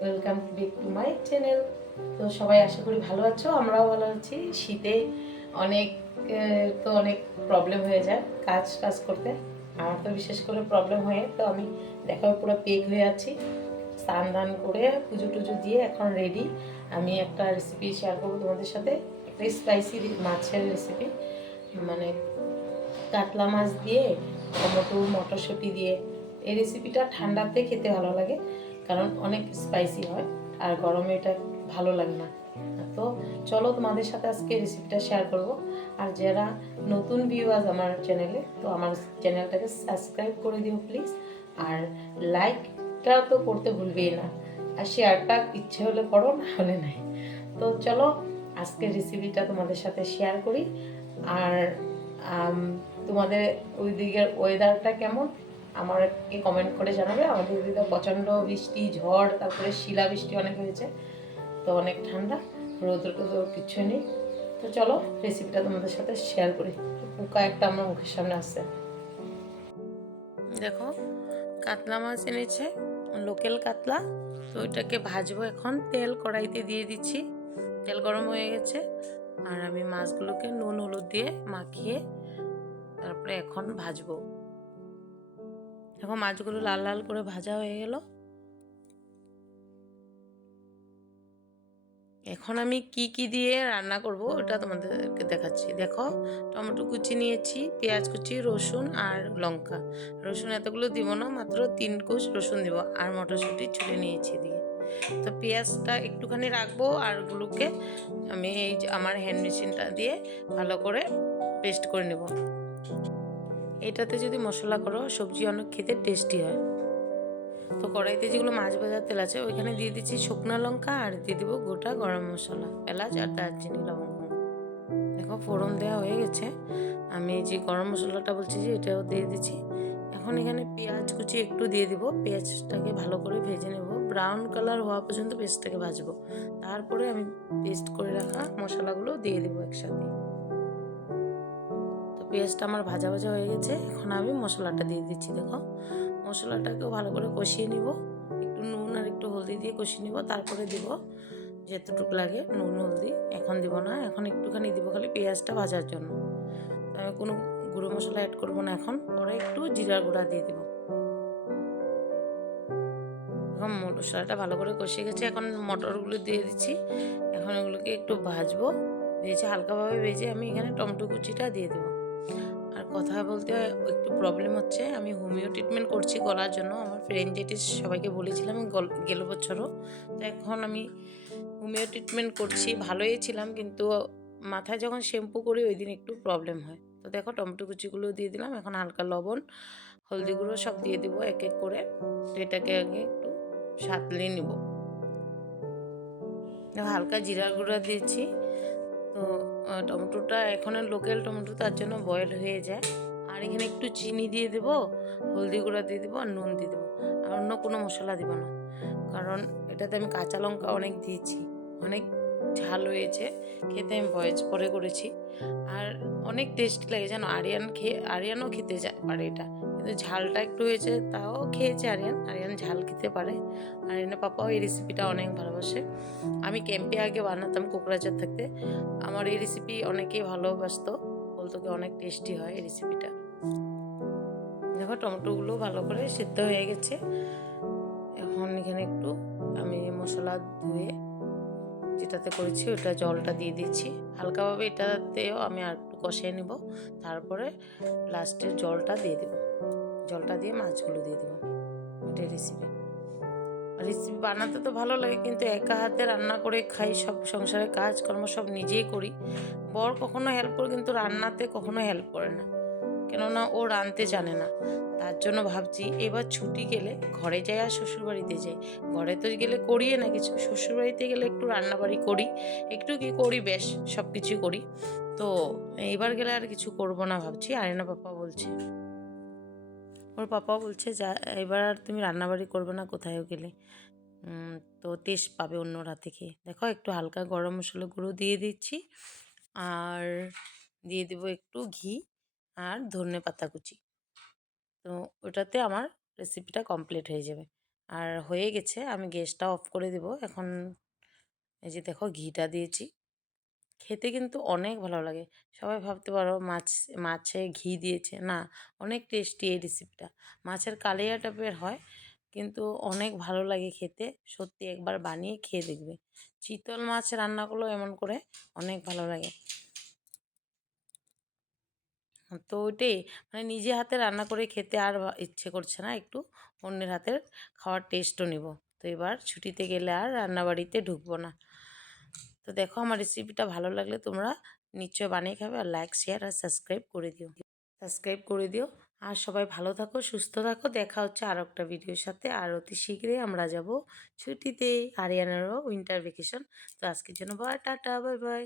Welcome back to my channel. তো সবাই আশা করি ভালো আছো, আমরাও ভালো আছি। শীতে অনেক অনেক প্রবলেম হয়ে যায় কাজ কাজ করতে। আমার তো বিশেষ করে প্রবলেম হয়ে, তো আমি দেখো পুরো পেক হয়ে আছি। স্নান দান করে পুজো টুজো দিয়ে এখন রেডি। আমি একটা রেসিপি শেয়ার করবো তোমাদের সাথে, একটা স্পাইসি মাছের রেসিপি, মানে কাতলা মাছ দিয়ে টমেটো মটরশুঁটি দিয়ে। এই রেসিপিটা ঠান্ডাতে খেতে ভালো লাগে, কারণ অনেক স্পাইসি হয়, আর গরমে এটা ভালো লাগে না। তো চলো তোমাদের সাথে আজকে রেসিপিটা শেয়ার করব। আর যারা নতুন ভিউয়ার্স আমার চ্যানেলে, তো আমার চ্যানেলটাকে সাবস্ক্রাইব করে দিও প্লিজ। আর লাইকটা তো করতে ভুলবেই না, আর শেয়ারটা ইচ্ছে হলে করো, না হলে নাই। তো চলো আজকের রেসিপিটা তোমাদের সাথে শেয়ার করি। আর তোমাদের ওই দিকের ওয়েদারটা কেমন আমাকে কমেন্ট করে জানাবে। আমাদের এদিকে প্রচণ্ড বৃষ্টি, ঝড়, তারপরে শিলাবৃষ্টি অনেক হয়েছে, তো অনেক ঠান্ডা, রোদ কিছু নেই। তো চলো রেসিপিটা তোমাদের সাথে শেয়ার করি। পোকা একটা আমার মুখের সামনে আসছে। দেখো কাতলা মাছ এনেছে, লোকাল কাতলা। তো ওইটাকে ভাজবো এখন। তেল কড়াইতে দিয়ে দিচ্ছি, তেল গরম হয়ে গেছে। আর আমি মাছগুলোকে নুন হলুদ দিয়ে মাখিয়ে তারপরে এখন ভাজবো। দেখো মাছগুলো লাল লাল করে ভাজা হয়ে গেল। এখন আমি কি কি দিয়ে রান্না করব ওটা তোমাদেরকে দেখাচ্ছি। দেখো টমেটো কুচি নিয়েছি, পেঁয়াজ কুচি, রসুন আর লঙ্কা। রসুন এতগুলো দিব না, মাত্র 3 কোষ রসুন দিব। আর মটরশুঁটি ছুলে নিয়েছি দিয়ে। তো পেঁয়াজটা একটুখানি রাখবো, আর ওগুলোকে আমি এই যে আমার হ্যান্ড মেশিনটা দিয়ে ভালো করে পেস্ট করে নেব। এটাতে যদি মশলা করো সবজি অনেক খেতে টেস্টি হয়। তো কড়াইতে যেগুলো মাছ ভাজার তেল আছে ওইখানে দিয়ে দিচ্ছি শুকনো লঙ্কা, আর দিয়ে দেবো গোটা গরম মশলা, এলাচ আর দারচিনি, লবঙ্গ। দেখো ফোড়ন দেওয়া হয়ে গেছে। আমি যে গরম মশলাটা বলছি যে এটাও দিয়ে দিচ্ছি। এখন এখানে পেঁয়াজ কুচি একটু দিয়ে দিব। পেঁয়াজটাকে ভালো করে ভেজে নেব, ব্রাউন কালার হওয়া পর্যন্ত পেস্টটাকে ভাজবো। তারপরে আমি পেস্ট করে রাখা মশলাগুলো দিয়ে দেবো একসাথে। তো পেঁয়াজটা আমার ভাজা ভাজা হয়ে গেছে, এখন আমি মশলাটা দিয়ে দিচ্ছি। দেখো মশলাটাকেও ভালো করে কষিয়ে নিব, একটু নুন আর একটু হলদি দিয়ে কষিয়ে নিব। তারপরে দিব যেতটুকু লাগে নুন হলদি, এখন দিব না, এখন একটুখানি দিব খালি পেঁয়াজটা ভাজার জন্য। তো আমি কোনো গুঁড়ো মশলা অ্যাড করবো না এখন। পরে একটু জিরার গুঁড়া দিয়ে দিব। এখন মশলাটা ভালো করে কষিয়ে গেছে, এখন মটরগুলো দিয়ে দিচ্ছি। এখন ওগুলোকে একটু ভাজবো, ভেজে হালকাভাবে ভেজে আমি এখানে টমেটো কুচিটা দিয়ে দেবো। আর কথা বলতে একটু প্রবলেম হচ্ছে, আমি হোমিও ট্রিটমেন্ট করছি গলার জন্য। আমার ফ্রেঞ্জাইটিস সবাইকে বলেছিলাম গেল বছরও। তো এখন আমি হোমিও ট্রিটমেন্ট করছি, ভালোই ছিলাম, কিন্তু মাথায় যখন শ্যাম্পু করি ওই দিন একটু প্রবলেম হয়। তো দেখো টমেটো কুচিগুলো দিয়ে দিলাম, এখন হালকা লবণ, হলদি গুঁড়ো সব দিয়ে দিব এক এক করে। এটাকে আগে একটু সাঁতলে নিব। হালকা জিরার গুঁড়া দিয়েছি। তো টমেটোটা এখন লোকাল টমেটো, তার জন্য বয়েল হয়ে যায়। আর এখানে একটু চিনি দিয়ে দেবো, হলদি গুঁড়া দিয়ে দেবো, আর নুন দিয়ে দেবো। আর অন্য কোনো মশলা দেবো না, কারণ এটাতে আমি কাঁচা লঙ্কা অনেক দিয়েছি, অনেক ঝাল হয়েছে খেতে। আমি ভয়েস পরে করেছি, আর অনেক টেস্ট লাগে জানো। আরিয়ানও খেতে পারে এটা, কিন্তু ঝালটা একটু হয়েছে, তাও খেয়েছে আরিয়ান ঝাল খেতে পারে। আরিয়ানের পাপাও এই রেসিপিটা অনেক ভালোবাসে। আমি ক্যাম্পে আগে বানাতাম কোকরাঝার থাকতে। আমার এই রেসিপি অনেকেই ভালোবাসতো, বলতো কি অনেক টেস্টি হয় এই রেসিপিটা। দেখো টমেটোগুলো ভালো করে সিদ্ধ হয়ে গেছে। এখন এখানে একটু আমি মশলা ধুয়ে যেটাতে করেছি ওটা জলটা দিয়ে দিচ্ছি হালকাভাবে। এটাতেও আমি আর একটু কষিয়ে নেব, তারপরে লাস্টের জলটা দিয়ে দেব। জলটা দিয়ে মাছগুলো দিয়ে দেবো। এটাই রেসিপি। রেসিপি বানাতে তো ভালো লাগে, কিন্তু একা হাতে রান্না করে খাই, সব সংসারের কাজকর্ম সব নিজেই করি। বর কখনো হেল্প করে, কিন্তু রান্নাতে কখনো হেল্প করে না, কেননা ও রাঁধতে জানে না। তার জন্য ভাবছি এবার ছুটি গেলে ঘরে যাই আর শ্বশুরবাড়িতে যাই। ঘরে তো গেলে করিয়ে না কিছু, শ্বশুরবাড়িতে গেলে একটু রান্নাবাড়ি করি, একটু কি করি, বেশ সব কিছু করি। তো এইবার গেলে আর কিছু করব না ভাবছি। আরিনা পাপা বলছে, ওর পাপাও বলছে যা এবার আর তুমি রান্নাবাড়ি করবে না কোথায়ও গেলে, তো টেস্ট পাবে অন্যরা থেকে। দেখো একটু হালকা গরম মশলা গুঁড়ো দিয়ে দিচ্ছি, আর দিয়ে দেবো একটু ঘি আর ধনে পাতা কুচি। তো ওটাতে আমার রেসিপিটা কমপ্লিট হয়ে যাবে। আর হয়ে গেছে, আমি গ্যাসটা অফ করে দেব এখন। এই যে দেখো ঘিটা দিয়েছি, খেতে কিন্তু অনেক ভালো লাগে। সবাই ভাবতে পারো মাছে ঘি দিয়েছে, না, অনেক টেস্টি এই রেসিপিটা। মাছের কালিয়া টাইপের হয়, কিন্তু অনেক ভালো লাগে খেতে। সত্যি একবার বানিয়ে খেয়ে দেখবে, চিতল মাছ রান্না করলেও এমন করে অনেক ভালো লাগে। তো ওইটাই, মানে নিজে হাতে রান্না করে খেতে আর ইচ্ছে করছে না, একটু অন্যের হাতের খাওয়ার টেস্টও নিব। তো এবার ছুটিতে গেলে আর রান্নাবাড়িতে ঢুকবো না। তো দেখো আমার রেসিপিটা ভালো লাগলে তোমরা নিশ্চয় বানিয়ে খাবে, আর লাইক শেয়ার আর সাবস্ক্রাইব করে দিও। সাবস্ক্রাইব করে দিও। আর সবাই ভালো থাকো, সুস্থ থাকো। দেখা হচ্ছে আর একটা ভিডিওর সাথে। আর অতি শীঘ্রই আমরা যাব ছুটিতে, আরিয়ানারও উইন্টার ভ্যাকেশন। তো আজকের জন্য বাই, টাটা, বাই বাই।